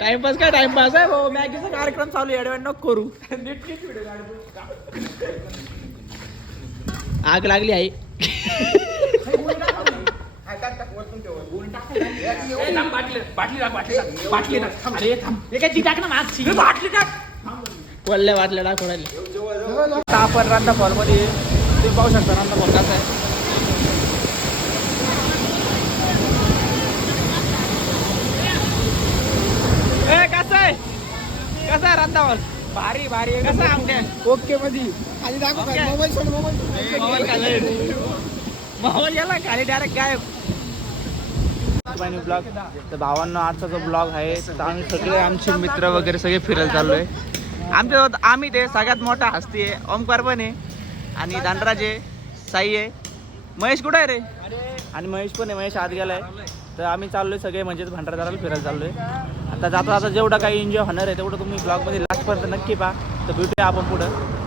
Timepass काय timepass आहे भाऊ. मॅगीचा कार्यक्रम चालू आहे, ऍडव्हान्स नको करू. आग लागली आहे. वल्ल्या बाटल्या दाखवले. आपण रांधा फॉल मध्ये तुम्ही पाहू शकता. रांधा फॉल कसा आहे. कसं आहे कसं आहे रांधा फॉल. भारी भारी आहे. कसं आहे आमच्या ओके मध्ये आणि दाखव मोबाईल सोड. मोबाईल याला खाली डायरेक्ट गायब. ब्लॉग तर भावांनो आजचा जो ब्लॉग आहे तर आम्ही सगळे आमचे मित्र वगैरे सगळे फिरायला चाललो आहे. आमच्यासोबत आम्ही ते सगळ्यात मोठा हस्ती आहे. ओमकार पण आहे आणि दानराज आहे, साई आहे. महेश कुठं आहे रे. आणि महेश पण आहे. महेश आत गेलाय. तर आम्ही चाललोय सगळे म्हणजेच भंडारदराला फिरायला चाललोय. आता जाता जाता जेवढं काही एन्जॉय होणार आहे तेवढं तुम्ही ब्लॉगमध्ये लास्टपर्यंत नक्की पहा. तर भेटूया आपण पुढं.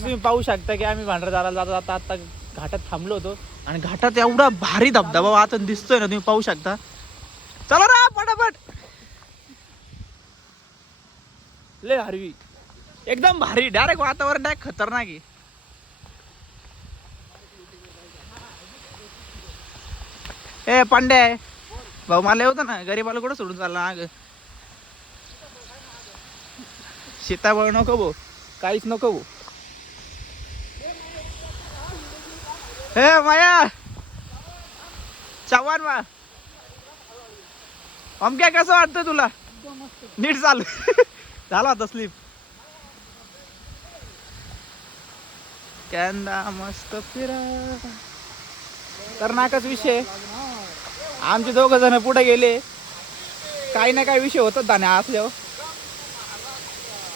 तुम्ही पाहू शकता की आम्ही भंडारदराला जाता जाता आता घाटात थांबलो होतो आणि घाटात एवढा भारी धबधबा आता दिसतोय ना, तुम्ही पाहू शकता. चला रा पटापट. लय हरवी एकदम भारी. डायरेक्ट वातावरण डायरेक्ट खतरनाक आहे. ए पांड्या आहे भाऊ. मला होतं ना गरीबाला कुठं सोडून चालला. ना सीताबळ नको भाऊ, काहीच नको भाऊ. हे माया चव्हाण मा अमक्या कसं वाटतं तुला. नीट चालू झाला होता स्लीप. कॅन्दा मस्त फिरा. तर नाकाच विषय. आमचे 2 जण पुढे गेले. काही ना काही विषय होतात धान्या असल्यावर.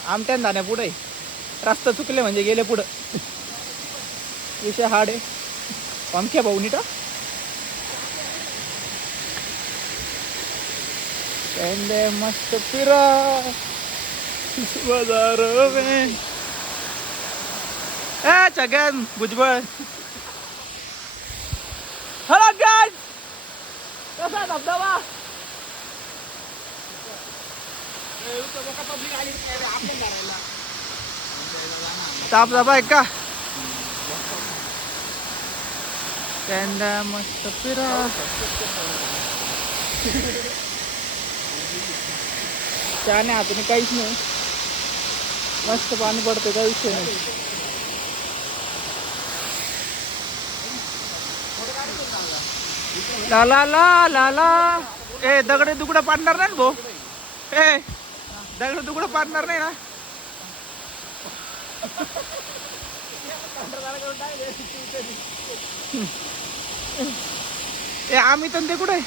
आमट्या धान्या पुढे रस्ता चुकले म्हणजे गेले पुढं. विषय हार्ड आहे. पंख्या भाऊ नीटा. कॅन्डे मस्त फिरा बाजार में. छगन भुजबळ. हॅलो गाइस, कसा धबधबा. धबधबा आहे का. कॅन्डा मस्त फिरा. त्याने हाताने काहीच नाही. मस्त पाणी पडते, काही विषय नाही. ला ला ला ला ला. ए दगडे दुगडं पाडणार नाही भाऊ. ए दगड दुगडं पाडणार नाही ना. ए आम्ही तर ते कुठे.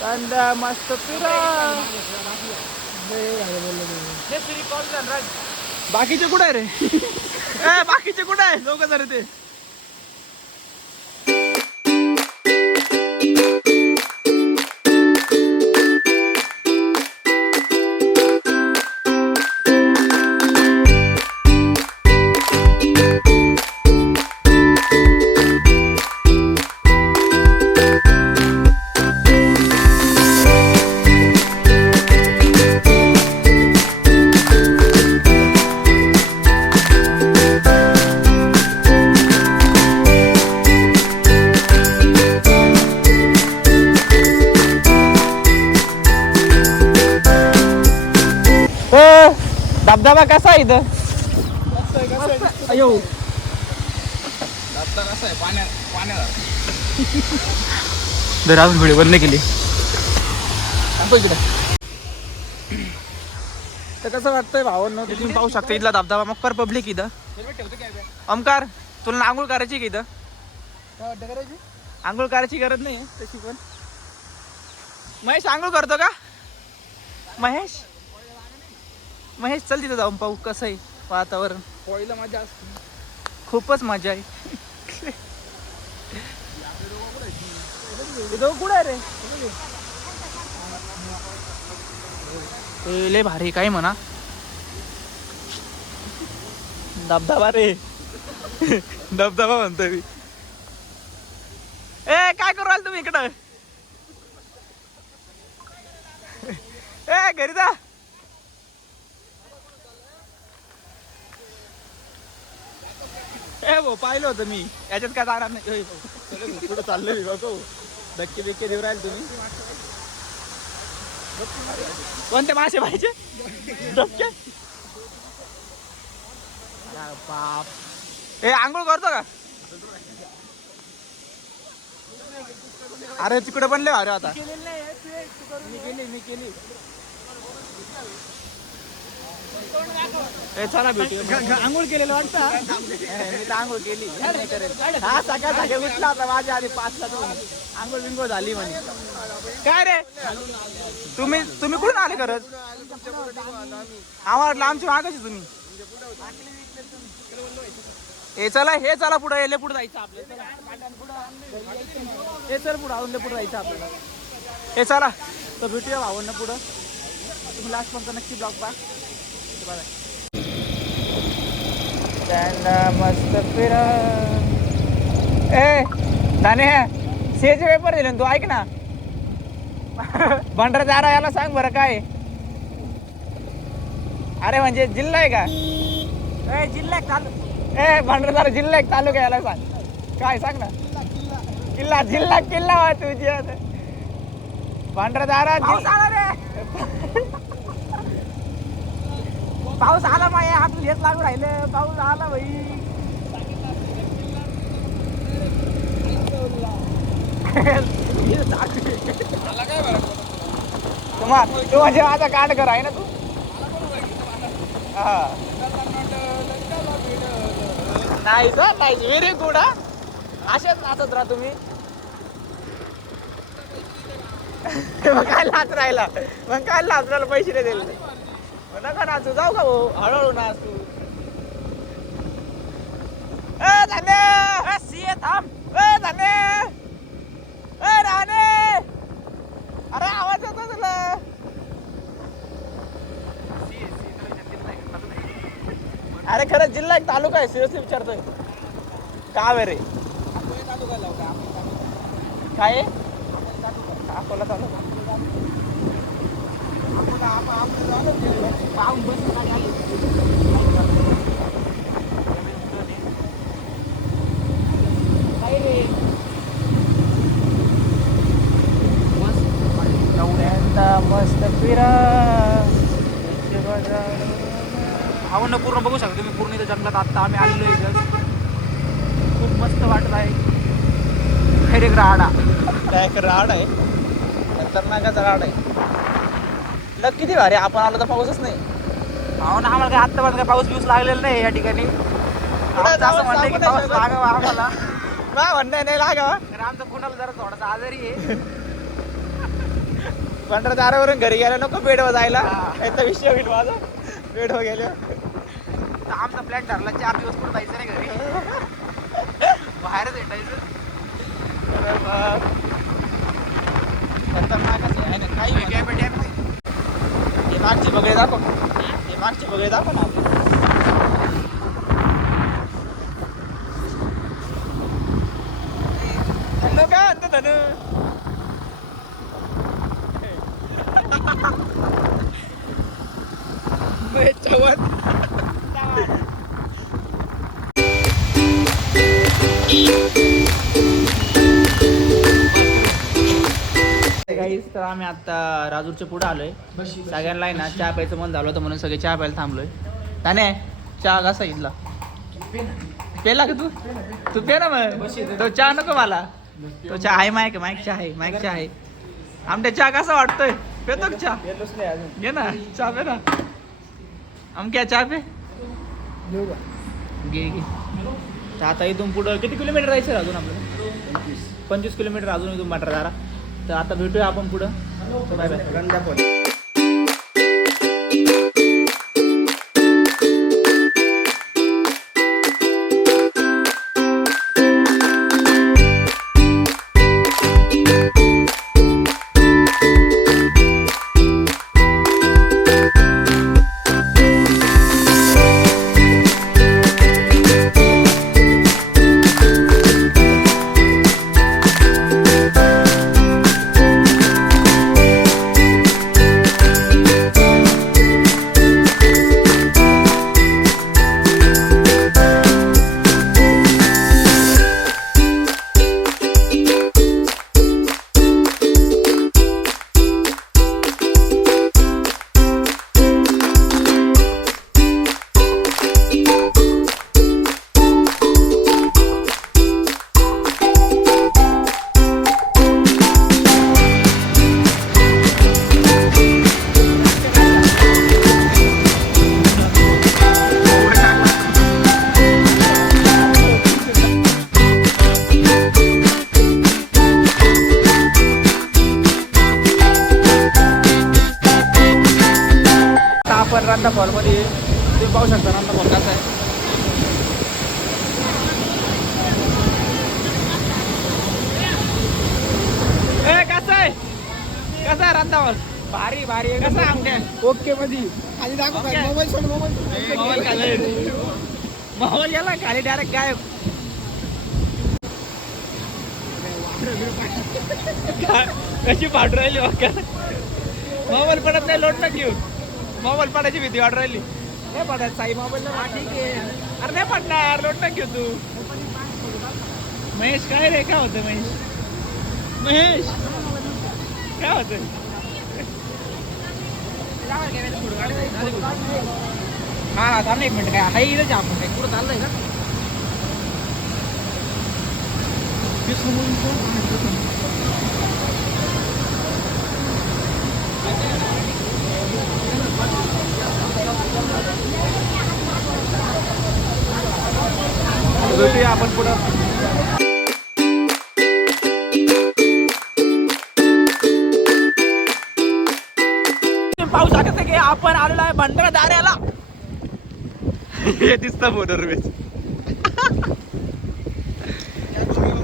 कांदा मस्त फिरा. बाकीचे कुठे आहे रे. ए बाकीचे कुठे आहे 2 जण ते. धबधबा कसा आहे इथं. अयो धबधबा कसा आहे. पाण्याला जर अजून व्हिडिओ बंद केली तर कसं वाटतंय भावांनो. तुम्ही पाहू शकता इथला धबधबा. मकर पब्लिक इथं. ओमकार तुला आंघोळ करायची की इथं. आंघोळ करायची गरज नाही तशी पण. महेश आंघोळ करतो का. महेश चल तिथं जाऊन पाहू कसं आहे. वातावरण पोहायला मजा असते. खूपच मजा आहे. कुठं आहे रे? लय भारी काय म्हणा धबधबा रे. धबधबा म्हणतोय मी. ए काय करू राहिले तुम्ही इकडं? ए घरी जा. ए भाऊ पाहिलं होतं मी याच्यात काय जाणार नाही. कुठं चाललंय मी बघू. धक्के बिक्के देऊ राहिले तुम्ही. कोणते मासे पाहिजे? धक्के बाप. ए आंघोळ करतो का? अरे तिकडे बनले अरे आता मी केली. चला भेटू. आंघोळ केलेलं वाटतं. मी तर आंघोळ केली. हा सकाळ उठला आता माझ्या आधी 5ला आंघोळ बिंघोळ झाली म्हणे. काय रे तुम्ही कुठून आले खरंच? आम्हाला वाटलं आमची मागाशी तुम्ही. हे चला पुढे येले पुढे जायचं आपल्याला. हे चल पुढे आवडले पुढे जायचं आपल्याला. हे चला तर भेटूया भावांना पुढं. तुम्ही लास्ट पर्यंत नक्की ब्लॉग पहा. मस्त फिरा. ए दाने सीएचे पेपर दिले तू ऐक ना. भंडारदरा याला सांग बरं काय. अरे म्हणजे जिल्हा आहे का? जिल्हा भंडारदरा जिल्हा एक तालुका याला सांग. काय सांग ना. किल्ला तुझी भंडारदरा. पाऊस आला माय हात हेच लागू राहिलं. पाऊस आला भाई. तू म्हणजे माझा कांड कर आहे ना तू. नाही सर नाही व्हेरी गुड. असेच नाचत राहा तुम्ही. मग काय नाच राहिला. मग काय नाचरायला पैसे नाही दिले. नका नाचू जाऊ का भाऊ. हळूहळू नाच तू. सीए थांब. धाने राणे. अरे आवाज येतो तुला. अरे खरंच जिल्हा एक तालुका आहे. सिरियसली विचारतोय का रे. काय अकोला तालुका. मस्त फिरा. भावना पूर्ण बघू शकता तुम्ही. पूर्ण इथं जंगलात आता आम्ही आलेलो इथं. खूप मस्त वाटत आहे. खैरेक राहाडा एक राहाड आहे. खतरनाकाचा राहाड आहे. लग किती भारी. आपण आलो तर पाऊसच नाही. हो ना. आम्हाला काय आत्तापर्यंत काय पाऊस बिऊस लागलेला नाही या ठिकाणी. असं म्हणणं की पाऊस लागावा आम्हाला. म्हणणं नाही लागावा. तर आमचं कुणाला जरा थोडासा आजारी आहे. भंडारदऱ्यावरून घरी गेला नको बेडवर जायला. याचा विषय होईल माझा. बेडवर गेले आमचा प्लॅन ठरला 4 दिवस पुढे जायचं नाही घरी. बाहेरच भेटायचं. खतरनाकच आहे ना. काही हे मागचे बगळे दाखव. हे मागचे बगळे दाखव ना. धनु का म्हणतो धनु. तर आम्ही आता राजूरच्या पुढे आलोय. सगळ्यांना आहे ना चहा प्यायचं मन झालं होतं म्हणून सगळे चहा प्यायला थांबलोय. त्याने चहा कसा इथला पेला का तू पे ना. मग तो चहा नको मला. तो चहा आहे. माईक चहा आहे. माईक चहा आहे. आमच्या चहा कसा वाटतोय. पेतो का चहा? घे ना चहा पे ना. आमक्या चहा पे घे. तर आता इथून पुढं किती किलोमीटर जायचं अजून आपल्याला? 25 किलोमीटर अजून इथून भंडारदरा. तर आता भेटूया आपण पुढं. Bye bye. भारी भारी कसा आमट्या ओके मध्ये खाली दाखव Okay. मोबाईल सोड मोबाईल माहोल खाली माहोल गेला खाली डायरेक्ट गायब. कशी पाडू राहिली बघा. मोबाईल पडत नाही लोट ना घेऊ. मोबाईल पडायची भीती वाटू राहिली. नाही पडत साई मोबाईल ठीक आहे. अरे नाही पडणार लोट ना घेऊ तू. महेश काय रे काय होतं महेश महेश काय होतं. हा थांब एक मिनिट काय हाय इथं आपण काय कुठं चाललंय का भेटूया आपण पुढं. पाहू शकत की आपण आलेलो आहे भंडारा दाऱ्याला. हे दिसतं फोटो रुपयेच.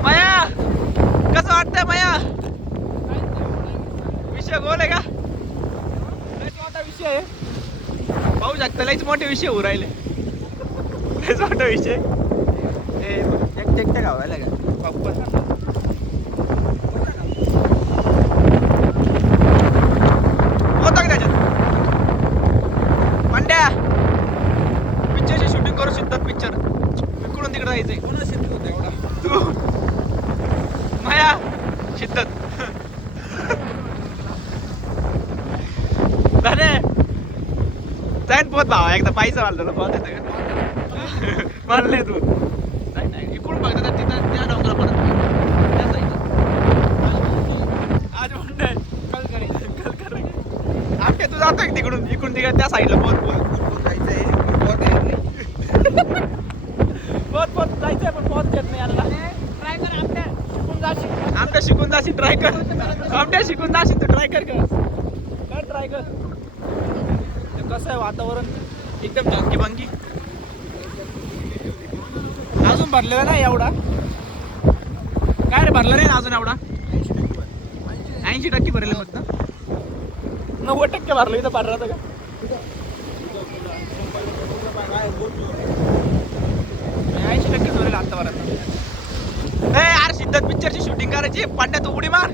माया कसं वाटतंय माया. विषय गोल आहे का. लयच मोठा विषय आहे. पाहू शकता लयच मोठे विषय होऊ राहिले. लयच मोठा विषय. एकटे एकटे गावायला का पप्पा. होता का त्याच्यात पंड्या पिक्चरची शूटिंग करू शकतात. पिक्चर इकडून तिकडे जायचंय. कोणाला शेती होतं एवढा तू माया शिद्दत धने जाईन पोत भावा एकदा पायचा वाल तुला पोत येतं का मानले तू नाही नाही इकडून बघता तर तिथं त्या डोंगरा परत त्या साईडला. आज म्हणणं कल करे आमच्या तू जातोय का तिकडून इकडून तिकडे त्या साईडला पोत जायचंय पोत जायचंय पण पोत येत नाही याला. ट्राय कर आपल्या शिकून जाशील. आमच्या शिकून जाशील ट्राय कर. आमच्या शिकून जाशील तू ट्राय कर काय ट्राय कर. ते कसं आहे वातावरण एकदम झंकी बंकी. अजून भरलेला नाही एवढा. काय रे भरला नाही ना अजून एवढा. 80% भरले फक्त. 90% भरलं इथं भरला का. 80% भरले आतापर्यंत. ए यार सिद्धार्थ पिक्चरची शूटिंग करायची. पांड्या तू उडी मार.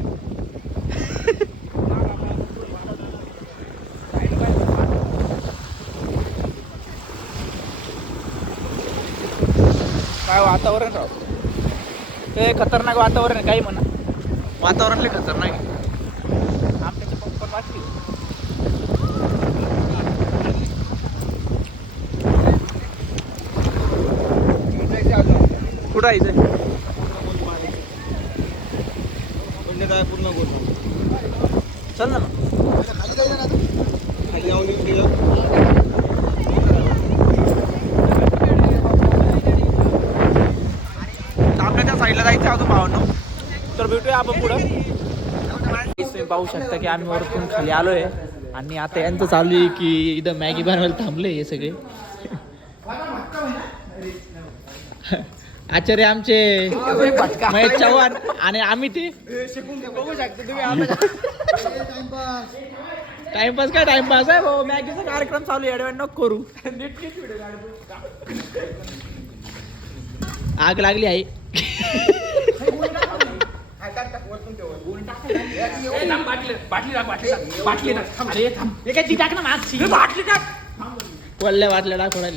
काय वातावरण राव. ते खतरनाक वातावरण आहे काही म्हणा. वातावरण लय खतरनाक आहे. आमच्याचे पप्पा वाटली कुठं यायचंय. पूर्ण चल ना मग. खाली जाऊ ना खाली जाऊन आपल्या त्या साईडला जायचं अजून भावांनो. तर भेटूया आपण पुढं. तुम्ही पाहू शकता की आम्ही वरतून खाली आलोय आणि आता यांचं चालू आहे की इथं मॅगी बनवायला थांबले हे सगळे. आचार्य आमचे महेश चव्हाण आणि आम्ही ते बघू शकता तुम्ही टाइमपास काय टाइमपास आहे भाऊ. मॅगीचा कार्यक्रम चालू आहे. ऍडव्हान्स नको करू. आग लागली आहे. वल्ल्या वाटल्या दाखवले.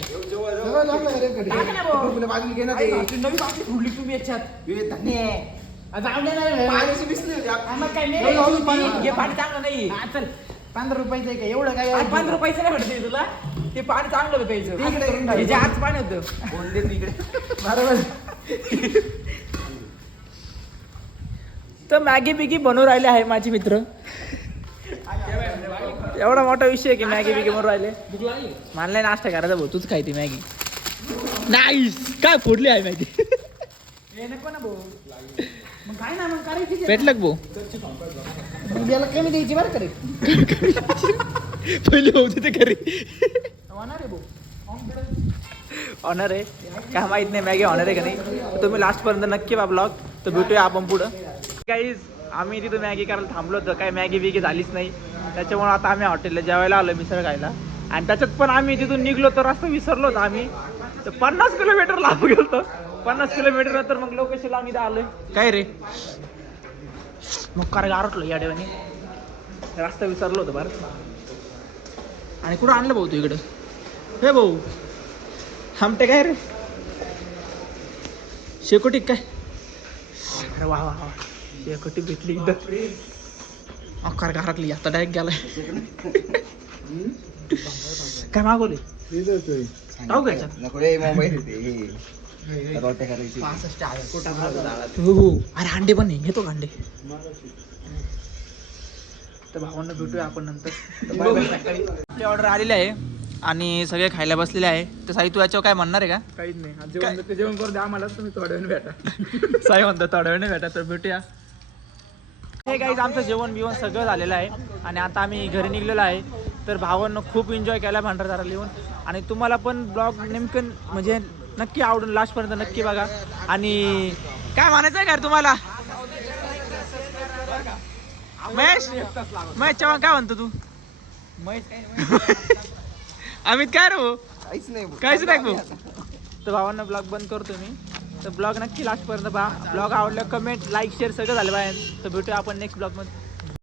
पाणी चांगलं नाही. चल 15 रुपयाचं आहे का एवढं काय. 15 रुपयाचं नाही भेटते तुला. ते पाणी चांगलं प्यायचं. जे आज पाणी होतं इकडे बरोबर. तर मॅगी बिगी बनवून राहिले आहे माझे मित्र. एवढा मोठा विषय आहे की मॅगी बिगी बनवून राहिले. मला नाश्ता करायचा भाऊ. तूच खायती मॅगी. नाईस काय फोडली आहे मॅगी. नको ना भाऊ. मग काय ना मग करायची पेटलं का भाऊ. याला कमी द्यायची बरं करे. पहिले होते ते घरी. होणार आहे भाऊ. ऑनर आहे काय माहित नाही मॅगी ऑनर आहे का नाही. तर तुम्ही लास्ट पर्यंत नक्की बा ब्लॉग. तर भेटूया आपण पुढं. काहीच आम्ही तिथं मॅगी करायला थांबलो होतो. काय मॅगी बिगी झालीच नाही. त्याच्यामुळे आता आम्ही हॉटेलला जेवायला आलो मिसळ खायला. आणि त्याच्यात पण आम्ही तिथून निघलो तर रस्ता विसरलो होतो आम्ही. तर 50 किलोमीटर लांब गेलो. 50 किलोमीटर नंतर मग लोकेशनला आम्ही इथं आलोय. काय रे मग कार गारटलो या डेवानी, रस्ता विसरलो होतो बरं. आणि कुठं आणलं भाऊ तू इकडं? हे भाऊ आमटे काय रे शेकोटी काय? अरे वा वा वा शेकोटी भेटली इथं. अकार घरातली आता डायरेक्ट गेलाय. काय मागवले? टाऊ घ्यायच्या नको रे मुंबईत हो. अरे अंडे पण नाही घेतो अंडे. तर भावांना भेटूया आपण नंतर. ऑर्डर आलेली आहे आणि सगळे खायला बसलेले आहे. तर साई तू याच्यावर काय म्हणणार आहे का? काहीच नाही. जेवण करू द्या आम्हाला, तुम्ही थोड्या वेळ भेटा. साई म्हणतो थोड्या वेळ भेटा. तर भेटूया. हे गाईज आमचं जेवण बिवण सगळं झालेलं आहे आणि आता आम्ही घरी निघलेलो आहे. तर भावांना खूप एन्जॉय केला भंडारदरा लिहून. आणि तुम्हाला पण ब्लॉग नेमकं म्हणजे नक्की आवडून लास्टपर्यंत नक्की बघा. आणि काय म्हणायचं आहे का तुम्हाला? महेश चव्हाण काय म्हणतो तू? अमित काय रे भाऊ? काहीच नाही भाऊ. तर भावांना ब्लॉग बंद करतो मी. तर ब्लॉग नक्की लास्टपर्यंत पहा. ब्लॉग आवडलं कमेंट लाईक शेअर सगळं झालं बाहेर. तर भेटूया आपण नेक्स्ट ब्लॉगमध्ये.